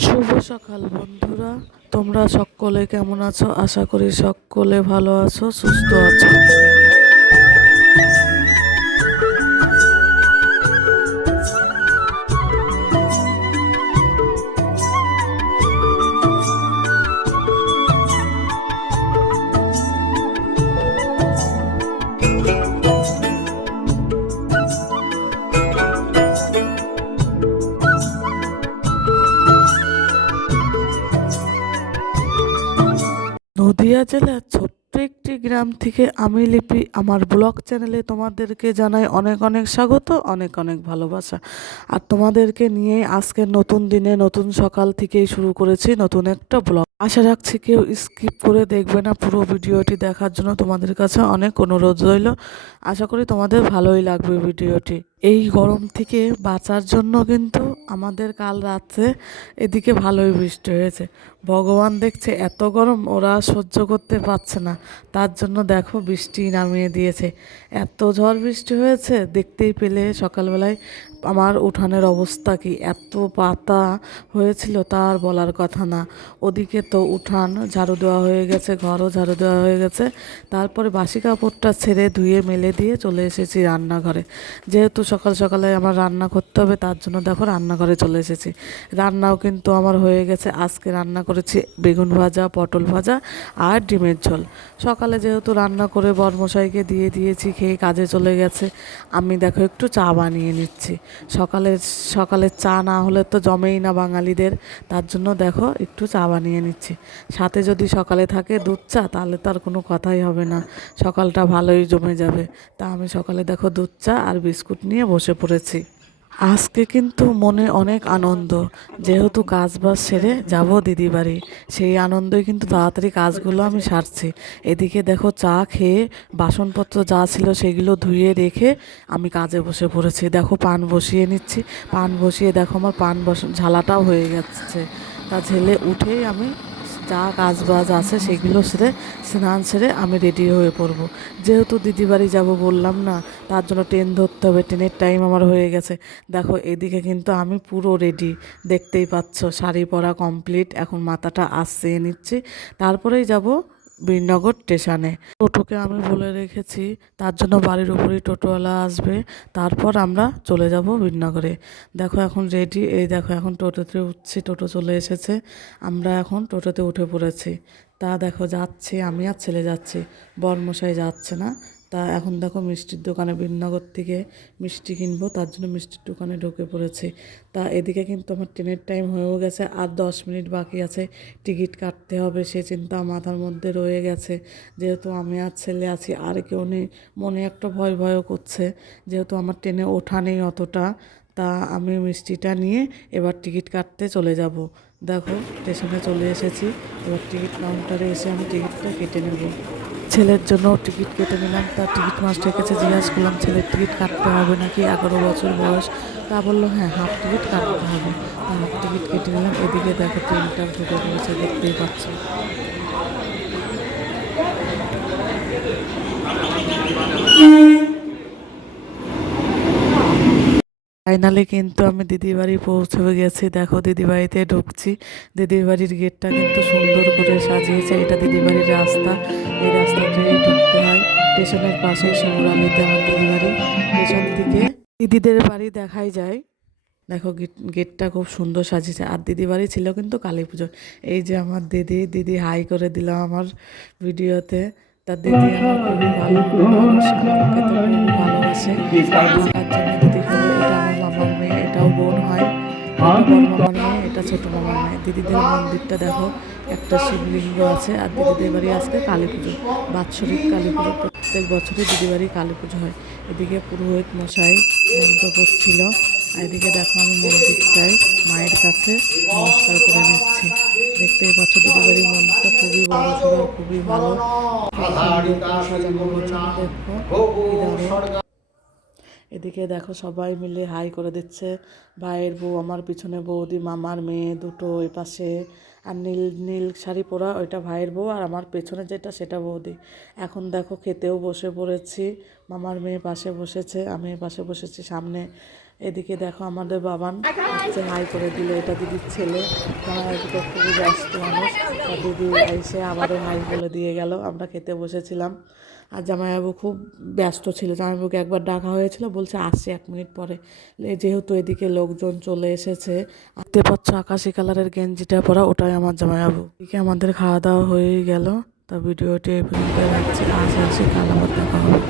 শুভ সকাল বন্ধুরা তোমরা সকলে কেমন আছো? আশা করি সকলে ভালো আছো সুস্থ আছো। নদিয়া জেলার ছোট্ট একটি গ্রাম থেকে আমি লিপি আমার ব্লগ চ্যানেলে তোমাদেরকে জানাই অনেক অনেক স্বাগত, অনেক অনেক ভালোবাসা। আর তোমাদেরকে নিয়েই আজকের নতুন দিনে নতুন সকাল থেকেই শুরু করেছি নতুন একটা ব্লগ। আশা রাখছি কেউ স্কিপ করে দেখবে না পুরো ভিডিওটি দেখার জন্য তোমাদের কাছে অনেক অনুরোধ রইল। আশা করি তোমাদের ভালোই লাগবে ভিডিওটি। এই গরম থেকে বাঁচার জন্য কিন্তু আমাদের কাল রাত্রে এদিকে ভালোই বৃষ্টি হয়েছে। ভগবান দেখছে এত গরম, ওরা সহ্য করতে পারছে না। তার জন্য দেখো বৃষ্টি নামিয়ে দিয়েছে। এত ঝড় বৃষ্টি হয়েছে, দেখতেই পেলে সকালবেলায় আমার উঠানের অবস্থা কি? এত পাতা হয়েছিল তার বলার কথা না। ওদিকে তো উঠান ঝাড়ু দেওয়া হয়ে গেছে, ঘরও ঝাড়ু দেওয়া হয়ে গেছে। তারপরে বাসি কাপড়টা ছেড়ে ধুয়ে মেলে দিয়ে চলে এসেছি রান্নাঘরে। যেহেতু সকাল সকালে আমার রান্না করতে হবে, তার জন্য দেখো রান্নাঘরে চলে এসেছি। রান্নাও কিন্তু আমার হয়ে গেছে। আজকে রান্না করেছি বেগুন ভাজা, পটল ভাজা আর ডিমের ঝোল। সকালে যেহেতু রান্না করে বরমশাইকে দিয়ে দিয়েছি, খেয়ে কাজে চলে গেছে, আমি দেখো একটু চা বানিয়ে নিচ্ছি। সকালে সকালে চা না হলে তো জমেই না বাঙালিদের, তার জন্য দেখো একটু চা বানিয়ে নিচ্ছি। সাথে যদি সকালে থাকে দুধ চা, তাহলে তার কোনো কথাই হবে না। সকালটা ভালোই জমে যাবে। তা আমি সকালে দেখো দুধ চা আর বিস্কুট নিয়ে বসে পড়েছি। আজকে কিন্তু মনে অনেক আনন্দ। যেহেতু কাজ বাজ সেরে যাব দিদি বাড়ি সেই আনন্দই কিন্তু তাড়াতাড়ি কাজগুলো আমি সারছি। এদিকে দেখো চা খেয়ে বাসনপত্র যা ছিল সেগুলো ধুয়ে রেখে আমি কাজে বসে পড়েছি। দেখো পান বসিয়ে নিচ্ছি। পান বসিয়ে দেখো আমার পান বস, ঝালাটাও হয়ে যাচ্ছে তা ঝেলে উঠেই আমি যা কাজ বাজ আছে সেগুলো সেরে, স্নান সেরে আমি রেডি হয়ে পড়ব। যেহেতু দিদি বাড়ি যাব বললাম না, তার জন্য ট্রেন ধরতে হবে ট্রেনের টাইম আমার হয়ে গেছে। দেখো, এদিকে কিন্তু আমি পুরো রেডি দেখতেই পাচ্ছ, শাড়ি পরা কমপ্লিট এখন মাথাটা আসছে নিচ্ছি। তারপরেই যাব বীরনগর স্টেশনে। টোটোকে আমি বলে রেখেছি, তার জন্য বাড়ির উপরেই টোটোওয়ালা আসবে, তারপর আমরা চলে যাব বীরনগরে দেখো এখন রেডি এই দেখো এখন টোটোতে উঠছি, টোটো চলে এসেছে, আমরা এখন টোটোতে উঠে পড়েছি। তা দেখো যাচ্ছি, আমি আর ছেলে যাচ্ছি, বর্মশাই যাচ্ছে না তা এখন দেখো মিষ্টির দোকানে বীরনগর থেকে মিষ্টি কিনবো, তার জন্য মিষ্টির দোকানে ঢুকে পড়েছি। তা এদিকে কিন্তু আমার ট্রেনের টাইম হয়েও গেছে, আর দশ মিনিট বাকি আছে, টিকিট কাটতে হবে, সে চিন্তা মাথার মধ্যে রয়ে গেছে। যেহেতু আমি আর ছেলে আছি, আর কেউ নেই, মনে একটা ভয় ভয়ও করছে। যেহেতু আমার ট্রেনে ওঠা নেই অতটা, তা আমি মিষ্টিটা নিয়ে এবার টিকিট কাটতে চলে যাব। দেখো, স্টেশনে চলে এসেছি, এবার টিকিট কাউন্টারে এসে আমি টিকিটটা কেটে নেব। ছেলের জন্য টিকিট কেটে নিলাম। তার টিকিট মাস্টারের কাছে জিজ্ঞাসা করলাম, ছেলের টিকিট কাটতে হবে নাকি? এগারো বছর বয়স। তা বলল হ্যাঁ হাফ টিকিট কাটতে হবে। হাফ টিকিট কেটে নিলাম। এদিকে দেখো ট্রেনটা ঢুকে পড়েছে দেখতেই পাচ্ছ। ফাইনালি কিন্তু আমি দিদি বাড়ি পৌঁছে গেছি। দেখো, দিদি বাড়িতে ঢুকছি। দিদি বাড়ির গেটটা কিন্তু সুন্দর করে সাজিয়েছে। এটা দিদি বাড়ির রাস্তা। এই রাস্তা দিয়েই ঢুকতে হয়। স্টেশনের পাশেই শিমুরালিতে আমার দিদি বাড়ি। স্টেশন থেকে দিদিদের বাড়ি দেখাই যায়। দেখো, গেট- গেটটা খুব সুন্দর সাজিয়েছে। আর দিদি বাড়ি ছিল কিন্তু কালী পুজো এই যে আমার দিদি দিদি হাই করে দিল আমার ভিডিওতে। তার দিদি আমার খুবই ভালো খুবই ভালোবাসে। বড় মামার মেয়ে এটা ছোট মামার মেয়ে দিদিদের মন্দিরটা দেখো, একটা শিবলিঙ্গ আছে আর দিদিদের বাড়ি আজকে কালী পুজো। বাৎসরিক কালী পুজো, প্রত্যেক বছরই দিদি বাড়ি কালী পুজো হয়। এদিকে পুরোহিত মশাই মন্ত্র করছিল আর এদিকে দেখো আমি মন্দিরটায় মায়ের কাছে নমস্কার করে নিচ্ছি। দেখতেই পাচ্ছ দিদি বাড়ির মন্দিরটা খুবই বড় সড়ো খুবই ভালো। দেখো। এদিকে দেখো সবাই মিলে হাই করে দিচ্ছে। ভাইয়ের বউ, আমার পিছনে বৌদি, মামার মেয়ে দুটো ওই পাশে। আর নীল নীল শাড়ি পরা ওইটা ভাইয়ের বউ আর আমার পেছনে যেটা সেটা বৌদি। এখন দেখো খেতেও বসে পড়েছি। মামার মেয়ে পাশে বসেছে, আমি পাশে বসেছি সামনে। এদিকে দেখো আমাদের বাবান হচ্ছে হাই করে দিল, এটা দিদির ছেলে। খুবই ব্যস্ত মানুষ। দিদি এসে আবারও হাই বলে দিয়ে গেল, আমরা খেতে বসেছিলাম। আর জামাইবাবু খুব ব্যস্ত ছিল। জামাইবাবুকে একবার ডাকা হয়েছিল, বলছে আসছি এক মিনিট পরে। যেহেতু এদিকে লোকজন চলে এসেছে দেখতে পাচ্ছ আকাশি কালারের গেঞ্জিটা পরা, ওটাই আমার জামাইবাবু। এদিকে আমাদের খাওয়া দাওয়া হয়েই গেল। তা ভিডিওটি এই পর্যন্ত রাখছি আজ আসি, কাল আবার দেখা হবে।